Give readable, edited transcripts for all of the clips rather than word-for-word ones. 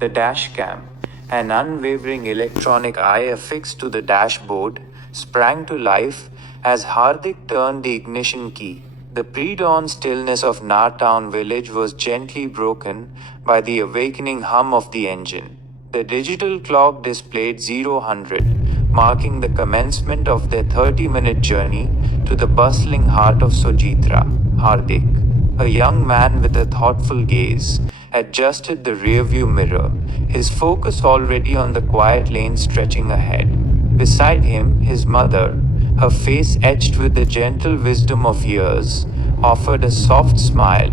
The dash cam, an unwavering electronic eye affixed to the dashboard, sprang to life as Hardik turned the ignition key. The pre-dawn stillness of Nartown village was gently broken by the awakening hum of the engine. The digital clock displayed 0000, marking the commencement of their 30-minute journey to the bustling heart of Sojitra. Hardik, a young man with a thoughtful gaze, adjusted the rearview mirror, his focus already on the quiet lane stretching ahead. Beside him, his mother, her face etched with the gentle wisdom of years, offered a soft smile,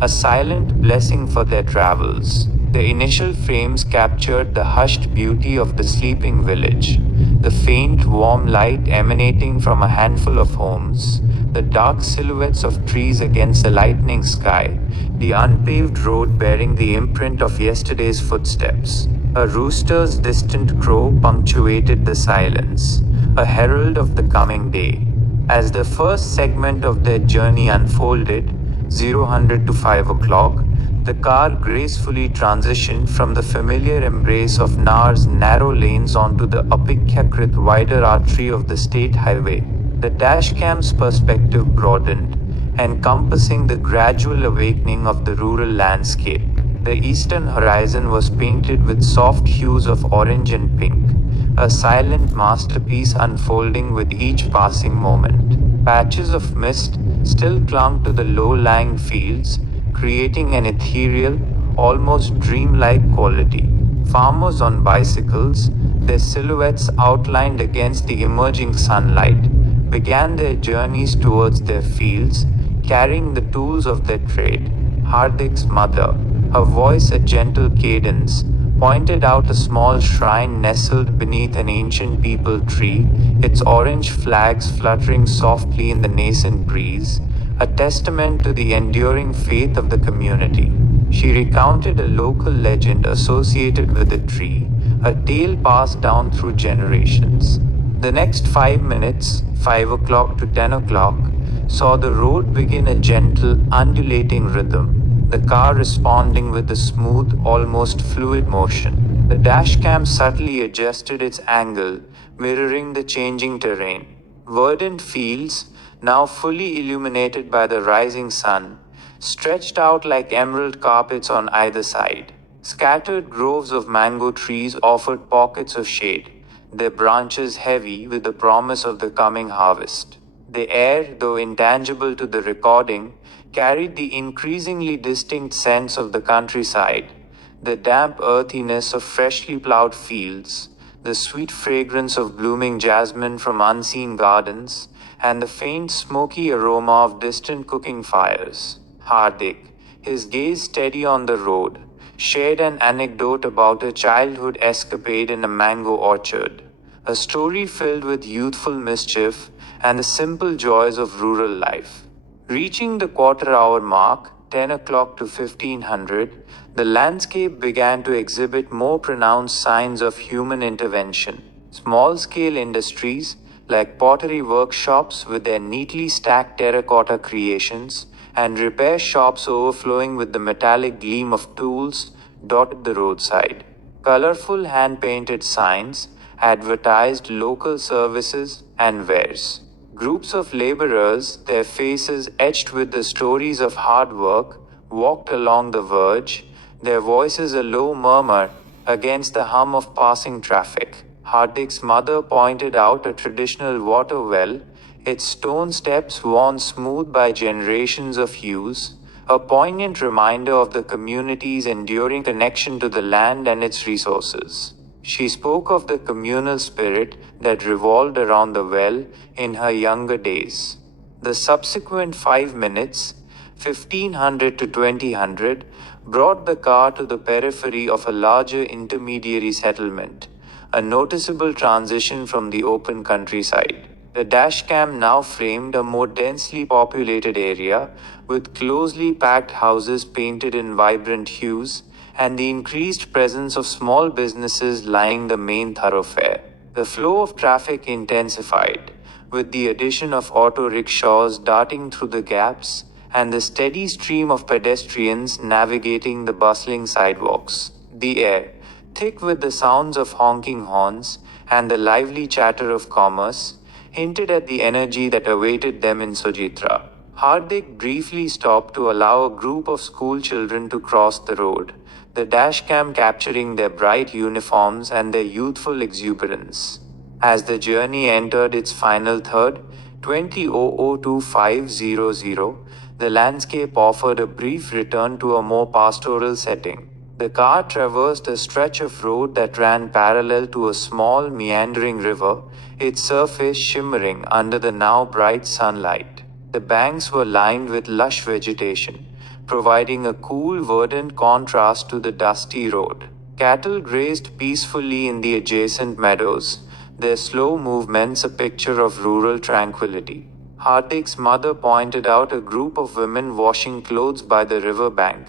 a silent blessing for their travels. The initial frames captured the hushed beauty of the sleeping village, the faint, warm light emanating from a handful of homes, the dark silhouettes of trees against the lightening sky, the unpaved road bearing the imprint of yesterday's footsteps. A rooster's distant crow punctuated the silence, a herald of the coming day. As the first segment of their journey unfolded, 0000 to 5 o'clock, the car gracefully transitioned from the familiar embrace of Nar's narrow lanes onto the Apekshaकृत wider artery of the state highway. The dashcam's perspective broadened, encompassing the gradual awakening of the rural landscape. The eastern horizon was painted with soft hues of orange and pink, a silent masterpiece unfolding with each passing moment. Patches of mist still clung to the low-lying fields, creating an ethereal, almost dreamlike quality. Farmers on bicycles, their silhouettes outlined against the emerging sunlight, began their journeys towards their fields, carrying the tools of their trade. Hardik's mother, her voice a gentle cadence, pointed out a small shrine nestled beneath an ancient peepal tree, its orange flags fluttering softly in the nascent breeze, a testament to the enduring faith of the community. She recounted a local legend associated with the tree, a tale passed down through generations. The next 5 minutes, 5 o'clock to 10 o'clock, saw the road begin a gentle, undulating rhythm, the car responding with a smooth, almost fluid motion. The dashcam subtly adjusted its angle, mirroring the changing terrain. Verdant fields, now fully illuminated by the rising sun, stretched out like emerald carpets on either side. Scattered groves of mango trees offered pockets of shade, their branches heavy with the promise of the coming harvest. The air, though intangible to the recording, carried the increasingly distinct sense of the countryside, the damp earthiness of freshly plowed fields, the sweet fragrance of blooming jasmine from unseen gardens, and the faint smoky aroma of distant cooking fires. Hardik, his gaze steady on the road, shared an anecdote about a childhood escapade in a mango orchard, a story filled with youthful mischief and the simple joys of rural life. Reaching the quarter-hour mark, 10 o'clock to 1500, the landscape began to exhibit more pronounced signs of human intervention. Small-scale industries, like pottery workshops with their neatly stacked terracotta creations, and repair shops overflowing with the metallic gleam of tools, dotted the roadside. Colorful hand-painted signs advertised local services and wares. Groups of laborers, their faces etched with the stories of hard work, walked along the verge, their voices a low murmur against the hum of passing traffic. Hardik's mother pointed out a traditional water well, its stone steps worn smooth by generations of use, a poignant reminder of the community's enduring connection to the land and its resources. She spoke of the communal spirit that revolved around the well in her younger days. The subsequent 5 minutes, 1500 to 2000, brought the car to the periphery of a larger intermediary settlement, a noticeable transition from the open countryside. The dashcam now framed a more densely populated area, with closely packed houses painted in vibrant hues, and the increased presence of small businesses lining the main thoroughfare. The flow of traffic intensified, with the addition of auto rickshaws darting through the gaps, and the steady stream of pedestrians navigating the bustling sidewalks. The air, thick with the sounds of honking horns and the lively chatter of commerce, hinted at the energy that awaited them in Sojitra. Hardik briefly stopped to allow a group of school children to cross the road, the dashcam capturing their bright uniforms and their youthful exuberance. As the journey entered its final third, 20:00 to 5:00, the landscape offered a brief return to a more pastoral setting. The car traversed a stretch of road that ran parallel to a small meandering river, its surface shimmering under the now bright sunlight. The banks were lined with lush vegetation, providing a cool, verdant contrast to the dusty road. Cattle grazed peacefully in the adjacent meadows, their slow movements a picture of rural tranquility. Hardik's mother pointed out a group of women washing clothes by the river bank,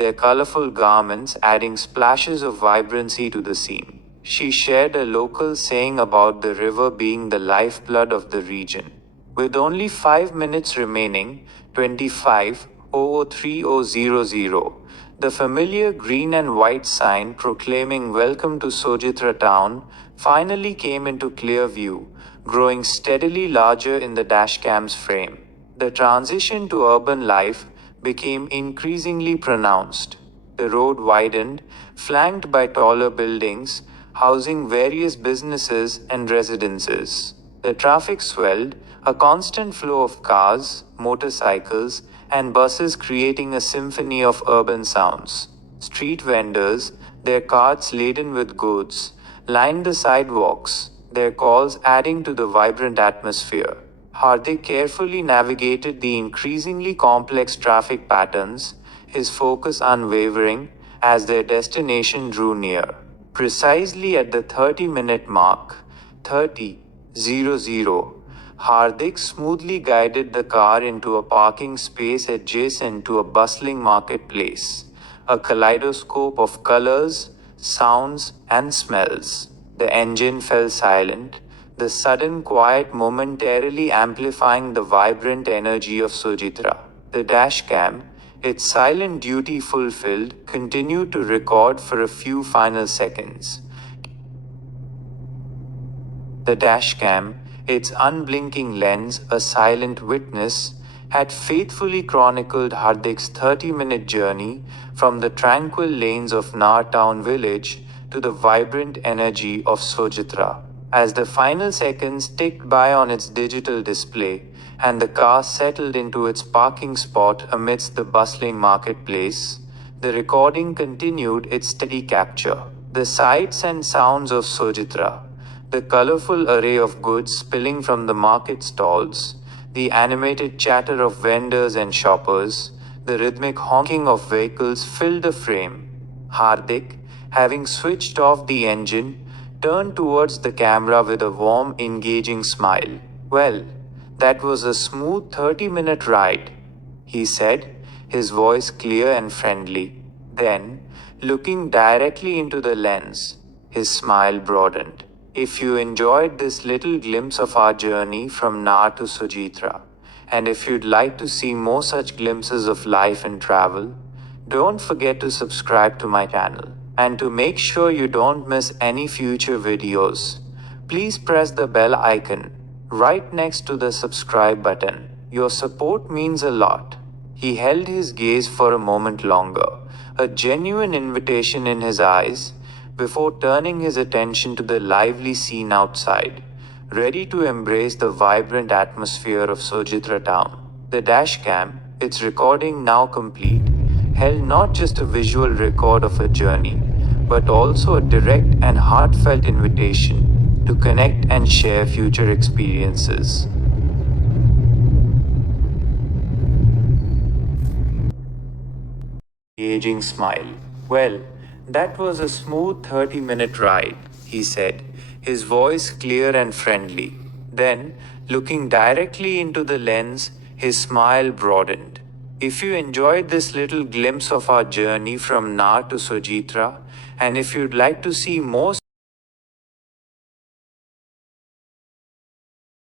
their colorful garments adding splashes of vibrancy to the scene. She shared a local saying about the river being the lifeblood of the region. With only 5 minutes remaining, 25:00 the familiar green and white sign proclaiming "Welcome to Sojitra town" finally came into clear view, growing steadily larger in the dashcam's frame. The transition to urban life became increasingly pronounced. The road widened, flanked by taller buildings, housing various businesses and residences. The traffic swelled, a constant flow of cars, motorcycles, and buses creating a symphony of urban sounds. Street vendors, their carts laden with goods, lined the sidewalks, their calls adding to the vibrant atmosphere. Hardik carefully navigated the increasingly complex traffic patterns, his focus unwavering as their destination drew near. Precisely at the 30-minute mark, 30:00, Hardik smoothly guided the car into a parking space adjacent to a bustling marketplace, a kaleidoscope of colors, sounds, and smells. The engine fell silent, the sudden quiet momentarily amplifying the vibrant energy of Sojitra. The dashcam, its silent duty fulfilled, continued to record for a few final seconds. The dashcam, its unblinking lens a silent witness, had faithfully chronicled Hardik's 30-minute journey from the tranquil lanes of Nar town village to the vibrant energy of Sojitra. As the final seconds ticked by on its digital display, and the car settled into its parking spot amidst the bustling marketplace, the recording continued its steady capture. The sights and sounds of Sojitra, the colorful array of goods spilling from the market stalls, the animated chatter of vendors and shoppers, the rhythmic honking of vehicles filled the frame. Hardik, having switched off the engine, turned towards the camera with a warm, engaging smile. "Well, that was a smooth 30-minute ride," he said, his voice clear and friendly. Then, looking directly into the lens, his smile broadened. "If you enjoyed this little glimpse of our journey from Nar to Sojitra, and if you'd like to see more such glimpses of life and travel, don't forget to subscribe to my channel. And to make sure you don't miss any future videos, please press the bell icon right next to the subscribe button. Your support means a lot." He held his gaze for a moment longer, a genuine invitation in his eyes, before turning his attention to the lively scene outside, ready to embrace the vibrant atmosphere of Sojitra town. The dashcam, its recording now complete, held not just a visual record of a journey, but also a direct and heartfelt invitation to connect and share future experiences. Engaging smile. "Well, that was a smooth 30-minute ride," he said, his voice clear and friendly. Then, looking directly into the lens, his smile broadened. "If you enjoyed this little glimpse of our journey from Nar to Sojitra, and if you'd like to see more